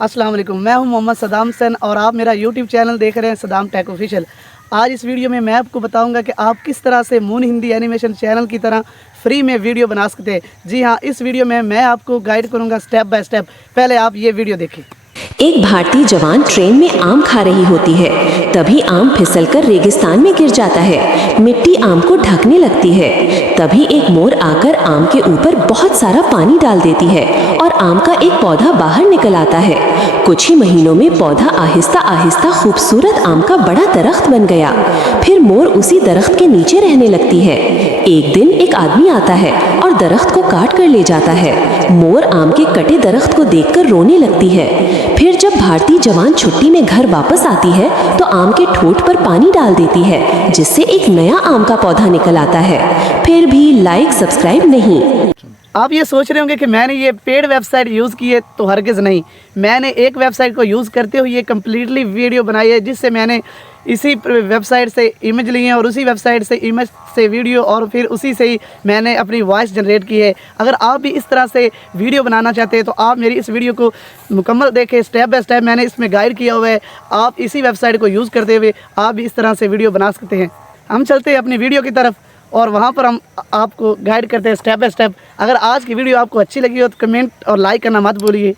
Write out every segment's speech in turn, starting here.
अस्सलाम वालेकुम। मैं हूं मोहम्मद सदाम सन और आप मेरा यूट्यूब चैनल देख रहे हैं सदाम टेक ऑफिशियल। आज इस वीडियो में मैं आपको बताऊंगा कि आप किस तरह से मून हिंदी एनिमेशन चैनल की तरह फ्री में वीडियो बना सकते हैं। जी हाँ, इस वीडियो में मैं आपको गाइड करूंगा स्टेप बाय स्टेप। पहले आप ये वीडियो देखें। एक भारतीय जवान ट्रेन में आम खा रही होती है। तभी आम फिसलकर रेगिस्तान में गिर जाता है। मिट्टी आम को ढकने लगती है। तभी एक मोर आकर आम के ऊपर बहुत सारा पानी डाल देती है और आम का एक पौधा बाहर निकल आता है। कुछ ही महीनों में पौधा आहिस्ता आहिस्ता खूबसूरत आम का बड़ा दरख्त बन गया। फिर मोर उसी दरख्त के नीचे रहने लगती है। एक दिन एक आदमी आता है और दरख्त को काट कर ले जाता है। मोर आम के कटे दरख्त को देखकर रोने लगती है। फिर जब भारतीय जवान छुट्टी में घर वापस आती है तो आम के ठोठ पर पानी डाल देती है, जिससे एक नया आम का पौधा निकल आता है। फिर भी लाइक सब्सक्राइब नहीं। आप ये सोच रहे होंगे कि मैंने ये पेड वेबसाइट यूज़ की है, तो हरगिज़ नहीं। मैंने एक वेबसाइट को यूज़ करते हुए ये कम्प्लीटली वीडियो बनाई है, जिससे मैंने इसी वेबसाइट से इमेज ली है और उसी वेबसाइट से इमेज से वीडियो और फिर उसी से ही मैंने अपनी वॉइस जनरेट की है। अगर आप भी इस तरह से वीडियो बनाना चाहते हैं तो आप मेरी इस वीडियो को मुकम्मल देखें। स्टेप बाय स्टेप मैंने इसमें गाइड किया हुआ है। आप इसी वेबसाइट को यूज़ करते हुए आप भी इस तरह से वीडियो बना सकते हैं। हम चलते हैं अपनी वीडियो की तरफ और वहाँ पर हम आपको गाइड करते हैं स्टेप बाय स्टेप। अगर आज की वीडियो आपको अच्छी लगी हो तो कमेंट और लाइक करना मत भूलिए।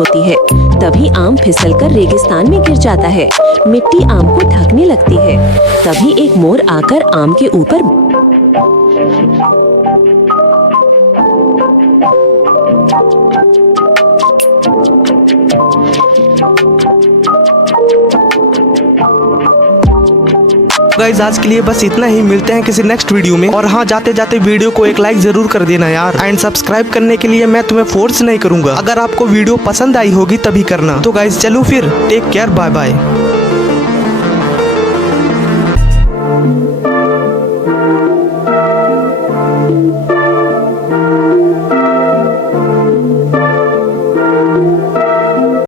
होती है। तभी आम फिसलकर रेगिस्तान में गिर जाता है। मिट्टी आम को ढकने लगती है। तभी एक मोर आकर आम के ऊपर गाइस आज के लिए बस इतना ही। मिलते हैं किसी नेक्स्ट वीडियो में। और हाँ, जाते जाते वीडियो को एक लाइक जरूर कर देना यार। एंड सब्सक्राइब करने के लिए मैं तुम्हें फोर्स नहीं करूंगा, अगर आपको वीडियो पसंद आई होगी तभी करना। तो गाइस चलो फिर, टेक केयर, बाय बाय।